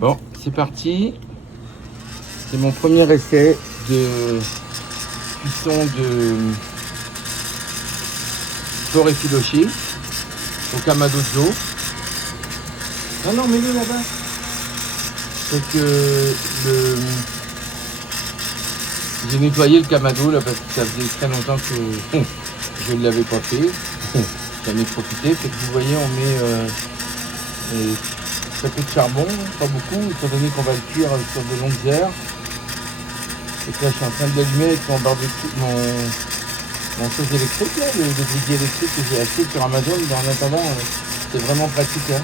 Bon, c'est parti. C'est mon premier essai de cuisson de porc effiloché au kamado de Joe. Non, mets-le là-bas. C'est que j'ai nettoyé le kamado là parce que ça faisait très longtemps que je ne l'avais pas fait. J'en ai profité. Fait que vous voyez, on met très peu de charbon, pas beaucoup, étant donné qu'on va le cuire sur de longues heures. Et que là, je suis en train de l'allumer avec mon barbecue, mon chose électrique, là, le grille électrique que j'ai acheté sur Amazon. En attendant, c'est vraiment pratique. Hein.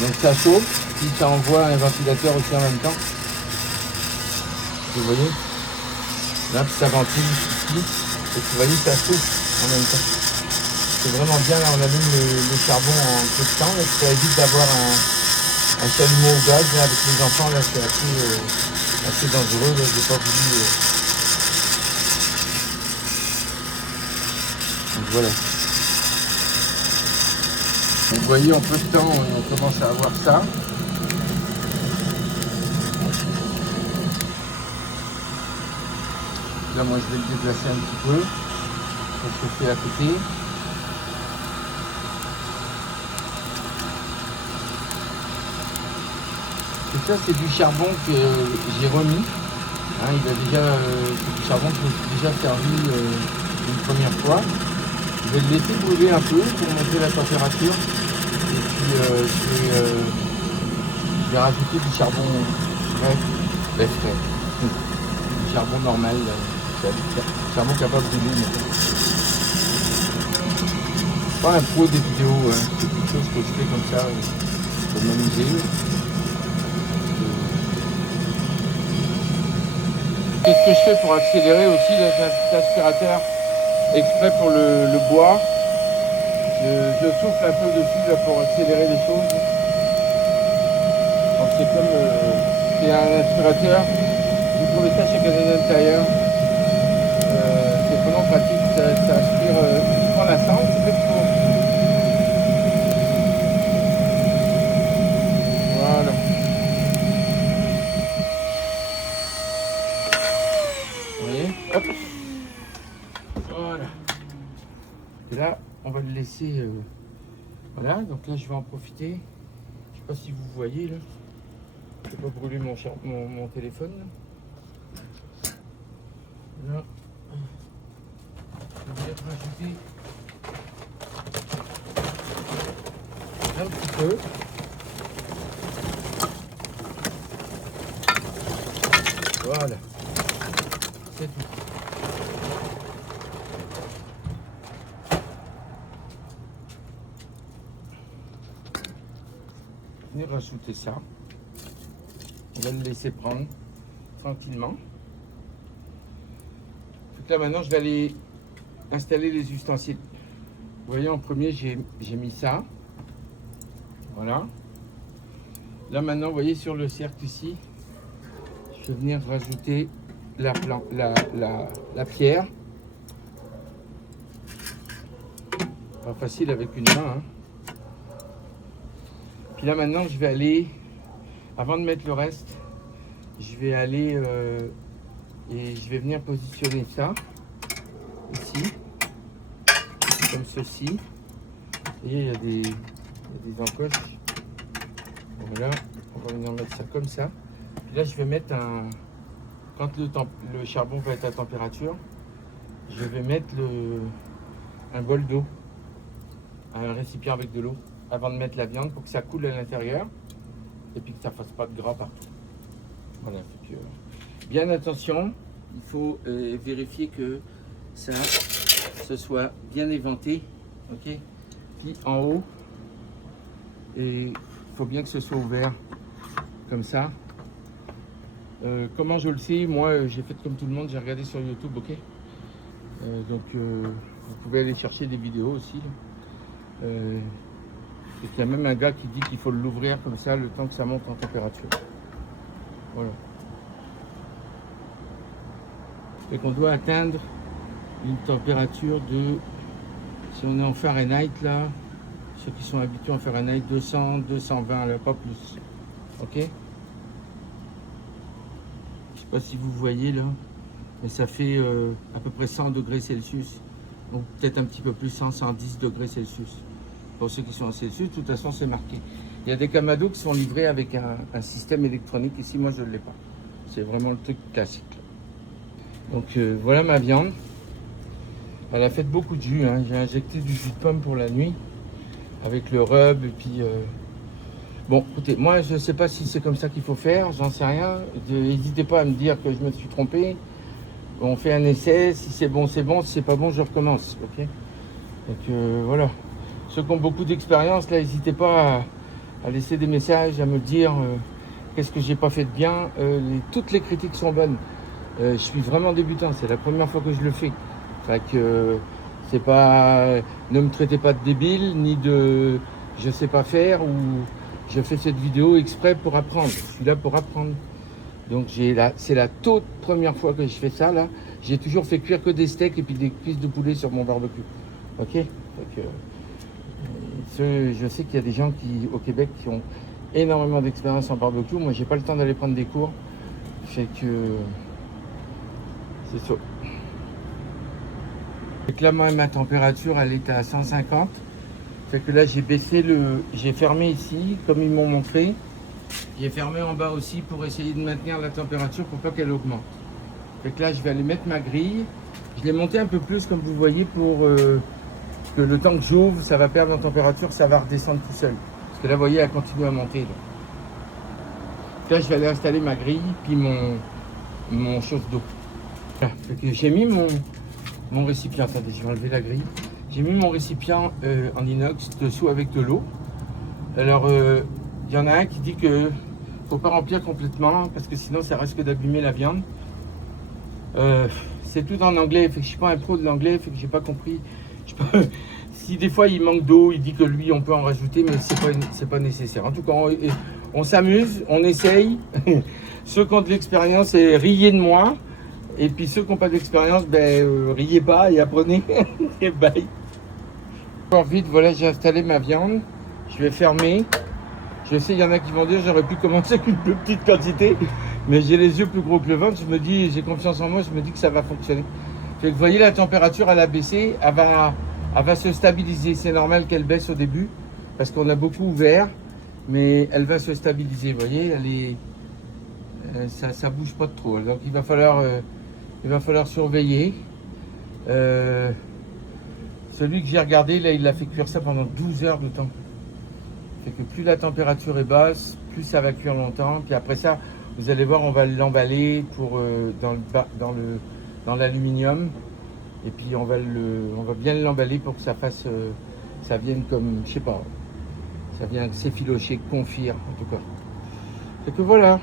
Donc ça chauffe, puis ça envoie un ventilateur aussi en même temps. Vous voyez, là, ça ventile ici. Et vous voyez, ça chauffe en même temps. C'est vraiment bien, là, on allume le charbon en peu de temps. Là, ça évite d'avoir un chalumeau au gaz. Là, avec les enfants, là, c'est assez dangereux. Là, j'ai pas voulu. Donc voilà. Donc, vous voyez, en peu de temps, on commence à avoir ça. Là, moi, je vais le déplacer un petit peu pour chauffer à côté. Et ça, c'est du charbon que j'ai remis. Hein, il a déjà, c'est du charbon que j'ai déjà servi une première fois. Je vais le laisser brûler un peu pour monter la température. Et puis, je vais rajouter du charbon frais. Du charbon normal. Du charbon capable de brûler. Pas un pro des vidéos, hein. C'est quelque chose que je fais comme ça pour m'amuser. Qu'est-ce que je fais pour accélérer aussi? Là, j'ai un petit aspirateur exprès pour le bois. Je souffle un peu dessus là, pour accélérer les choses. Donc c'est comme c'est un aspirateur. J'ai trouvé ça chez Canadian Tire. C'est vraiment pratique. Ça aspire uniquement la cendre. C'est fait pour. Voilà. Vous voyez? Hop. Voilà. Et là, on va le laisser. Voilà, donc là, je vais en profiter. Je sais pas si vous voyez là. Je vais pas brûler mon téléphone. Là. Je vais rajouter un petit peu. Voilà. C'est tout. Je vais rajouter ça. On va le laisser prendre tranquillement. Donc là maintenant je vais aller installer les ustensiles. Vous voyez, en premier j'ai mis ça. Voilà. Là maintenant vous voyez sur le cercle ici, je vais venir rajouter la pierre. Pas facile avec une main. Hein. Puis là maintenant je vais aller, avant de mettre le reste, je vais aller et je vais venir positionner ça ici, comme ceci. Vous voyez, il y a des encoches. Voilà, on va venir mettre ça comme ça. Puis là je vais mettre quand le charbon va être à température, je vais mettre un bol d'eau, un récipient avec de l'eau, avant de mettre la viande pour que ça coule à l'intérieur et puis que ça ne fasse pas de gras partout. Voilà, bien attention, il faut vérifier que ça se soit bien éventé, ok. Puis en haut, et il faut bien que ce soit ouvert comme ça. Comment je le sais? Moi, j'ai fait comme tout le monde, j'ai regardé sur YouTube, ok. Donc, vous pouvez aller chercher des vidéos aussi. Il y a même un gars qui dit qu'il faut l'ouvrir comme ça le temps que ça monte en température. Voilà. Et qu'on doit atteindre une température de, si on est en Fahrenheit là, ceux qui sont habitués en Fahrenheit, 200, 220, là, pas plus. Ok? sais pas si vous voyez là, mais ça fait à peu près 100 degrés Celsius. Donc peut-être un petit peu plus, 100, 110 degrés Celsius. Pour ceux qui sont en Celsius, de toute façon c'est marqué. Il y a des Kamado qui sont livrés avec un système électronique. Ici, moi je ne l'ai pas. C'est vraiment le truc classique. Donc voilà ma viande. Elle a fait beaucoup de jus, hein. J'ai injecté du jus de pomme pour la nuit avec le rub et puis bon écoutez, moi je sais pas si c'est comme ça qu'il faut faire, j'en sais rien. N'hésitez pas à me dire que je me suis trompé. On fait un essai, si c'est bon, si c'est pas bon, je recommence. Ok. Donc voilà. Ceux qui ont beaucoup d'expérience, là, n'hésitez pas à laisser des messages, à me dire qu'est-ce que j'ai pas fait de bien. Toutes les critiques sont bonnes. Je suis vraiment débutant, c'est la première fois que je le fais. Fait que c'est pas, ne me traitez pas de débile ni de je sais pas faire ou je fais cette vidéo exprès pour apprendre. Je suis là pour apprendre. Donc c'est la toute première fois que je fais ça là. J'ai toujours fait cuire que des steaks et puis des cuisses de poulet sur mon barbecue. Ok. Donc, je sais qu'il y a des gens au Québec qui ont énormément d'expérience en barbecue. Moi, j'ai pas le temps d'aller prendre des cours. Fait que c'est ça. Donc là, moi, ma température, elle est à 150. Fait que là, j'ai fermé ici, comme ils m'ont montré. J'ai fermé en bas aussi pour essayer de maintenir la température pour pas qu'elle augmente. Fait que là, je vais aller mettre ma grille. Je l'ai monté un peu plus, comme vous voyez, pour que le temps que j'ouvre, ça va perdre en température, ça va redescendre tout seul. Parce que là, vous voyez, elle continue à monter. Là, je vais aller installer ma grille, puis mon chose d'eau. J'ai mis mon récipient. Attendez, je vais enlever la grille. J'ai mis mon récipient en inox dessous avec de l'eau. Alors, il y en a un qui dit que faut pas remplir complètement parce que sinon ça risque d'abîmer la viande. C'est tout en anglais, fait que je suis pas un pro de l'anglais, fait que j'ai pas compris. Si des fois il manque d'eau, il dit que lui on peut en rajouter, mais c'est pas nécessaire. En tout cas, on s'amuse, on essaye. Ceux qui ont de l'expérience, riez de moi. Et puis ceux qui n'ont pas d'expérience, riez pas et apprenez. Et bye. Encore vite, voilà, j'ai installé ma viande. Je vais fermer. Je sais, il y en a qui vont dire j'aurais pu commencer avec une plus petite quantité, mais j'ai les yeux plus gros que le ventre. Je me dis, j'ai confiance en moi, je me dis que ça va fonctionner. Fait que vous voyez, la température, elle a baissé, elle va se stabiliser. C'est normal qu'elle baisse au début, parce qu'on a beaucoup ouvert, mais elle va se stabiliser. Vous voyez, ça bouge pas de trop. Donc il va falloir surveiller. Celui que j'ai regardé, là, il a fait cuire ça pendant 12 heures de temps. Fait que plus la température est basse, plus ça va cuire longtemps. Puis après ça, vous allez voir, on va l'emballer dans l'aluminium. Et puis on va bien l'emballer pour que ça vienne comme, je sais pas, ça vienne s'effilocher, confire en tout cas. Fait que voilà.